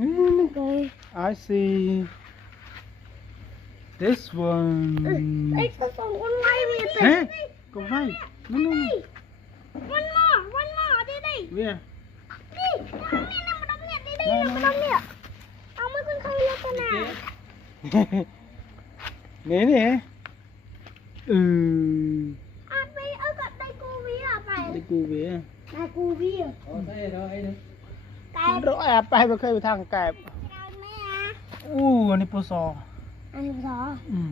Okay. I see this one. It's the one way we Hả? Còn vai. No, no, no. One more, đi đi. Where? Đi, đóng nè, đi đi, một đống nè. Ông mới con khơi lên tên nào. Nè nè. À, bây ở gần đây cô vi à phải. Đi cu về. Đây cô vi à. Cái รถแอบไปบ่เคยไปทางแกบ cái mẹ à. อันนี้ปอซอ Anh hiểu rõ. อืม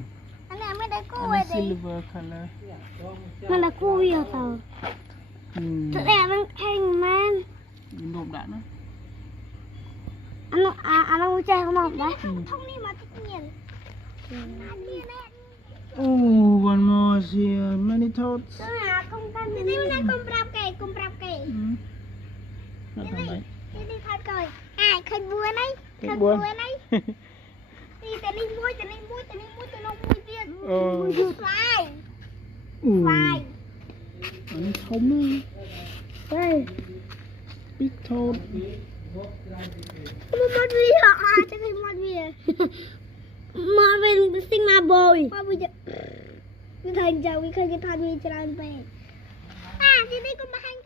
Anh này mới đấy อั cô นนี้ về ซิล đi. เวอร์คัลเลอร์ Nó là cô vi à tao. อืม Thật đẹp anh khen man. มันโดมดักนะ Anh ông chơi không học đấy. Không đi mà thích nhìn. Anh đi nè. one more here many thoughts Đó là con tan đi đi con prap kì. อืมแล้วทำไม Đi đi thôi coi. À, khơi bùa này. Khơi Khơi bùa. bùa này. Đi tới đi muối, tới đi muối, tới đi muối, tới nó muối tiền. เออ Phải. อู้ Phải. อันนี้ชมเลย Đây. บิ๊กโทษ Một con vi hả? À, chắc là một vi à. Mà bên sinh mà bồi. Mà bây giờ. Cái thành chào cái khơi cái thành vi cho anh về. À, thì đây con bà hành